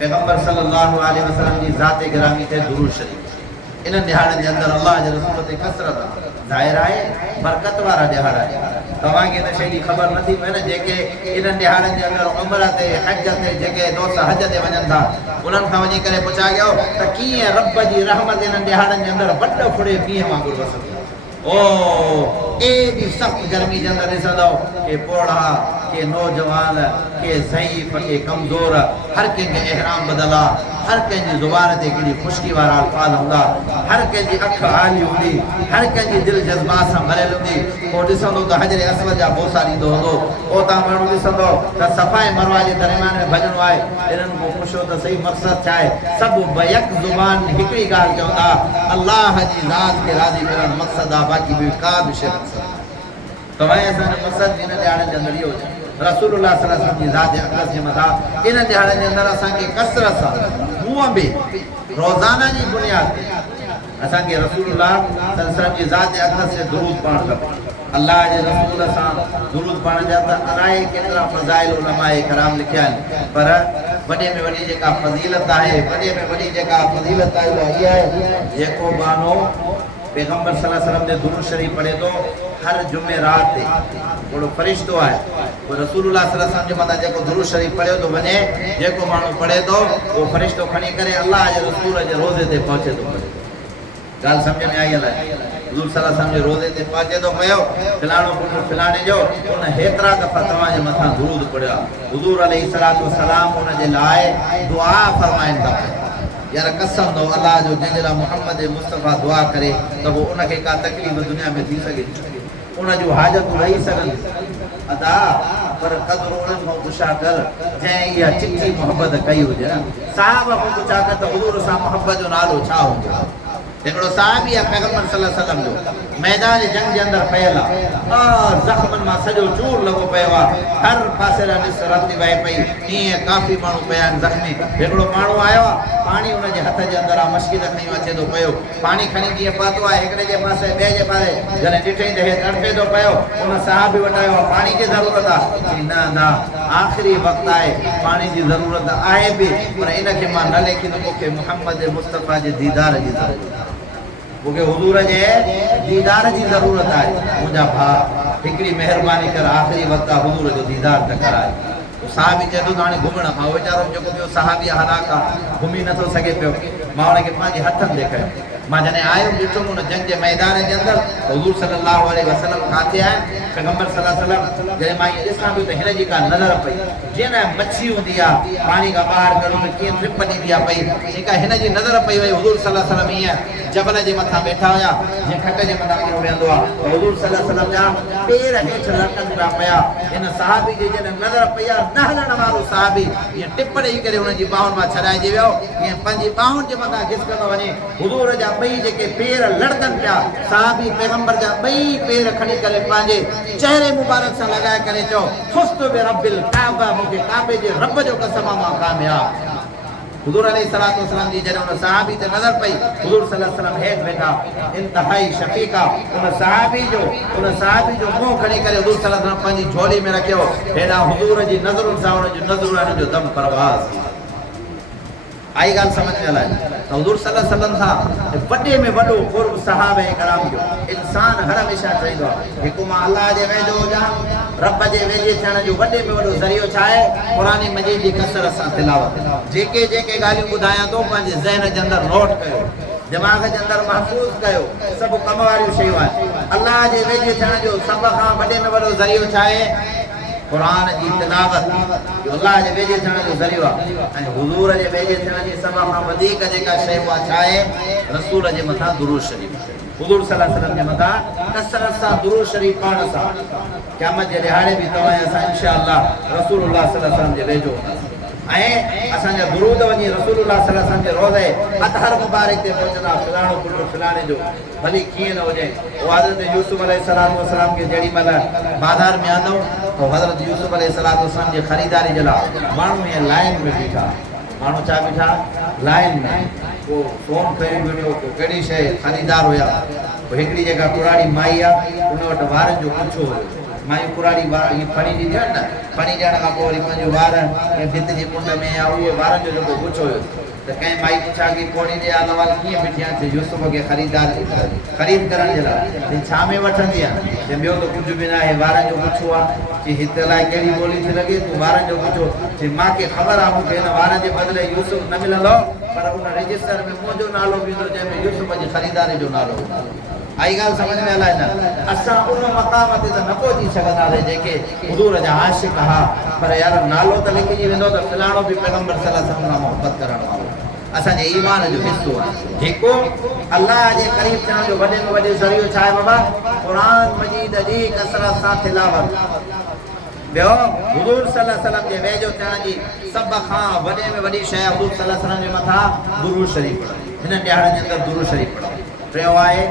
पैगंबर सल्लल्लाहु अलैहि वसल्लम जी ज़ात गिरामी थे दुरूद शरीफ। इन दिहाड़न जे अंदर अल्लाह जे रसूल ते कसरत ज़ाहिर आहे, बरकत वारा दिहाड़ आहे। तव्हांखे त शइ जी ख़बर नथी पए न, जेके इन्हनि दिहाड़नि जे अंदर उम्र ते हज ते जेके दोस्त हज ते वञनि था, उन्हनि खां वञी करे पुछा कयो त कीअं रब जी रहमत इन्हनि दिहाड़नि जे अंदर वॾो फुड़े पीअं वांगुरु वसंदी। ओ एॾी सख़्त गर्मी जे अंदर ॾिसंदव के पोड़ा, के नौजवान, के ज़ईफ़, के कमज़ोर, हर कंहिंखे एहराम बदल आहे, हर कंहिंजी ज़ुबान ते केॾी ख़ुश्की वारा अल्फाज़ हूंदा, हर कंहिंजी अखि आली हूंदी, हर कंहिंजी दिलि जज़्बात सां भरियल हूंदी। पोइ ॾिसंदो त हजरे असवद जा बोसा ॾींदो हूंदो। पोइ तव्हां माण्हू ॾिसंदो त सफ़ाई मरवा जे दरमियान में भॼणो आहे। इन्हनि खां पुछो त सही मक़सदु छा आहे? सभु बयक ज़ुबान हिकिड़ी ॻाल्हि चवंदा, अल्लाह जी ज़ात खे राज़ी करणु मक़सदु आहे, बाक़ी ॿी का बि शइ मक़सदु। तव्हां असांजो मक़सदु इन दिहाड़नि जे अंदर इहो हुजे, रसूलुल्लाह सल्लल्लाहु अलैहि वसल्लम जी ज़ात अक़दस जे मथां इन दिहाड़नि जे अंदर असांखे कसरत सां हूअं बि रोज़ाना जी बुनियाद ते असांखे रसूलुल्लाह सल्लल्लाहु अलैहि वसल्लम जी ज़ात अक़दस ते दुरूद पढ़णु खपे। अल्लाह जे रसूल सां दुरूद पढ़ण जा त अलाए केतिरा फ़ज़ाइल उलमाए कराम लिखिया आहिनि, पर वॾे में वॾी जेका फ़ज़ीलत आहे, वॾे में वॾी जेका फ़ज़ीलत आहे उहा इहा आहे, जेको मानो पैगंबर सल्लल्लाहु अलैहि वसल्लम जे दुरूद शरीफ़ पढ़े थो हर जुमेरात ते थोड़ो फ़रिश्तो आहे, वो रसूलुल्लाह सल्लल्लाहु अलैहि वसल्लम जे मथां जेको दुरूद शरीफ़ पढ़ियो थो वञे, जेको माण्हू पढ़े थो उहो फ़रिश्तो खणी करे अल्लाह जे रसूल जे रोज़े ते पहुचे थो पियो। ॻाल्हि सम्झ में आई अलाए? हुज़ूर सल्लल्लाहु अलैहि वसल्लम जे रोज़े ते पहुचे थो पियो, फलाणो पुटु फलाणे जो उन हेतिरा दफ़ा तव्हांजे मथां दुरूद पढ़ियो आहे। हुज़ूर अलैहिस्सलातु वस्सलाम उन जे लाइ दुआ फरमाइनि था, यार कसम दो अल्लाह जो जंहिंजे लाइ मुहम्मद मुस्तफ़ा दुआ करे त पोइ उनखे का तकलीफ़ दुनिया में थी सघे, उन जूं हाजतूं रही सघनि अदा, पर क़दुरु उन्हनि खां पुछा कर जंहिं इहा चिठी मोहबत कई हुजे न। साहब खां पुछा कर त हुज़ूर सां मोहबत जो नालो छा हूंदो? हिकिड़ो साहबी आहे पैगंबर सल्लल्लाहु अलैहि वसल्लम जो, मैदान जंग जे अंदर पयल आहे, ज़ख़्मनि मां सॼो चूर लॻो पियो आहे, हर पासे ॾांहुं ॾिस रत वहे पई, ईअं काफ़ी माण्हू पिया आहिनि ज़ख़्मी। हिकिड़ो माण्हू आयो आहे, पाणी हुनजे हथ जे अंदरि आहे, मश्किद खणी अचे थो पियो, पाणी खणी जीअं पातो आहे हिकिड़े जे पासे ॿिए जे पासे, जॾहिं ॾिठई त हे तड़पे थो पियो, उन साहबी वटि आयो आहे, पाणी जी ज़रूरत आहे? न न, आख़िरी वक़्तु आहे, पाणी जी ज़रूरत आहे बि, पर इनखे मां न लेखींदुमि, मूंखे मुहम्मद मुस्तफ़ा जे दीदार जी ज़रूरत आहे, मूंखे हुज़ूर जे दीदार जी ज़रूरत आहे। मुंहिंजा भाउ हिकिड़ी महिरबानी कर, आख़िरी वक़्तु आहे, हुज़ूर जो दीदार त कराए। साहबी चए थो त हाणे घुमणु खां वीचारो जेको ॿियो साहबी हलाक आहे, घुमी नथो सघे पियो। मां हुनखे पंहिंजे हथनि ॾेखारियो, मां जॾहिं आयुमि ॾिठुमि हुन जंग जे मैदान जे अंदरि हुज़ूर सल्लल्लाहु अलैहि वसल्लम काथे आहिनि, पैगंबर सल्लल्लाहु अलैहि वसल्लम। जॾहिं मां इहो ॾिसां पियो त हिन जी का नज़र पई, जीअं न मच्छी हूंदी आहे पाणी खां ॿाहिरि करूं त कीअं ट्रिप ॾींदी आहे पई, जेका हिन जी नज़र पई वई। हुज़ूर सल्लल्लाहु अलैहि वसल्लम ईअं जबल जे मथां वेठा हुया, जीअं खट जे मथां माण्हू वेहंदो आहे, हुज़ूर सल्लल्लाहु अलैहि वसल्लम जा पेर हेठि लटकनि पिया पिया। हिन साहबी जी जॾहिं नज़र पई आहे, न हलण वारो साहबी ईअं टिप ॾेई करे हुनजी ॿाहुनि मां छॾाइजी वियो, ईअं पंहिंजी ॿाहुनि जे मथां घिसकंदो वञे। हुज़ूर जा ॿई जेके पेर लड़कनि पिया, साहबी पैगंबर जा ॿई पेर खणी करे पंहिंजे चहिरे मुबारक सां लॻाए करे चयो, फुस्तु बि रब्बिल काबा, मूंखे काबे जे रब जो कसम मां कामयाब। हुज़ूर अलैहिस्सलातु वस्सलाम जी जॾहिं उन सहाबी ते नज़र पई, हुज़ूर सल्लल्लाहु अलैहि वसल्लम हेठि वेठा, इंतहाई शफ़ीक़ा उन सहाबी जो मुंहुं खणी करे हुज़ूर सल्लल्लाहु अलैहि वसल्लम पंहिंजी झोली में रखियो। हेॾां हुज़ूर जी नज़रुनि सां हुन जूं नज़रुनि जो दम परवाज़ आई। ॻाल्हि सम्झ में अलाए? त हुज़ूर सल्लल्लाहु अलैहि वसल्लम सां वॾे में वॾो क़ुर्ब सहाबा किराम जो इंसान हर हमेशह चाहींदो आहे, हिकु मां अलाह जे वेझो हुजां, रब जे वेझे थियण जो वॾे में वॾो ज़रियो छा आहे? क़ुर मजीद जी कसरत सां तिलावत। जेके जेके ॻाल्हियूं ॿुधायां थो पंहिंजे ज़हन जे अंदरि नोट कयो, दिमाग़ जे अंदरि महफ़ूज़ कयो, सभु कम वारियूं शयूं आहिनि। अलाह जे वेझे थियण जो सभ खां वॾे में वॾो ज़रियो छा आहे? क़ुरान जी तिलावत, जो अल्लाह जे वेझे थियण जो ज़रियो आहे। ऐं हुज़ूर जे वेझे थियण जी सभ खां वधीक जेका शइ उहा छा आहे? रसूल जे मथां दुरूद शरीफ़। हुज़ूर सल्लल्लाहु अलैहि वसल्लम जे मथां कसरत सां दुरूद शरीफ़ पढ़ण सां क़यामत जे ॾिहाड़े बि तव्हां असां इंशाअल्लाह रसूलुल्लाह सल्लल्लाहु अलैहि वसल्लम जे वेझो हूंदासीं। ऐं असांजा दुरूद वञी रसूलुल्लाह सल्लल्लाहु अलैहि वसल्लम जे रोज़े अतहर मुबारक ते पहुचंदा, फलाणो पुटु फलाणे जो भली कीअं न हुजे। उहो हज़रत यूसुफ अलैहिस्सलाम खे जेॾी महिल बाज़ार में आंदो त हज़रत यूसुफ अलैहिस्सलाम जी ख़रीदारी जे लाइ माण्हू ईअं लाइन में बीठा, माण्हू छा बीठा? लाइन में। को सोन खणी बीठो, को कहिड़ी शइ ख़रीदार हुया। पोइ हिकिड़ी जेका पुराणी माई आहे, उन वटि वारनि जो कुझु हुयो, मायूं कुराड़ी फणी ॾींदियूं आहिनि न, फणी ॾियण खां पोइ वरी पंहिंजो ॿार कंहिं भित जे कुंड में या उहे ॿारनि जो जेको कुझु हुयो त कंहिं माई पुछा की पोड़ी ॾे लवाल कीअं बीठी आहे यूसुफ खे ख़रीद करण जे लाइ छा में वठंदी आहे ॿियो त कुझु बि न आहे ॿारनि जो पुछो आहे चई हिते लाइ कहिड़ी ॿोली थी लॻे तूं ॿारनि जो पुछो चई मूंखे ख़बर आहे मूंखे हिन ॿारनि जे बदिले यूसुफ न मिलंदो पर उन रजिस्टर में मुंहिंजो नालो बि ईंदो जंहिंमें यूसुफ जी ख़रीदारी जो नालो आई ॻाल्हि सम्झ में अलाए न असां उन मक़ाम ते त न पहुची सघंदासीं जेके हुज़ूर जा आशिक़ हा पर यार नालो त लिखिजी वेंदो त फलाणो बि पैगंबर सल्लल्लाहु अलैहि वसल्लम सां मोहबत करण वारो असांजे ईमान जो हिस्सो आहे हिकु अल्लाह जे क़रीब थियण जो वॾे में वॾो ज़रियो छा आहे बाबा क़ुरान मजीद जी कसरत सां तिलावत ॿियो हुज़ूर सल्लल्लाहु अलैहि वसल्लम जे वेझो थियण जी सभ खां वॾे में वॾी शइ हुज़ूर सल्लल्लाहु अलैहि वसल्लम जे मथां दुरूद शरीफ़ पढ़णु हिन ॾियारनि जे अंदरि दुरूद शरीफ़ पढ़णु टियों आहे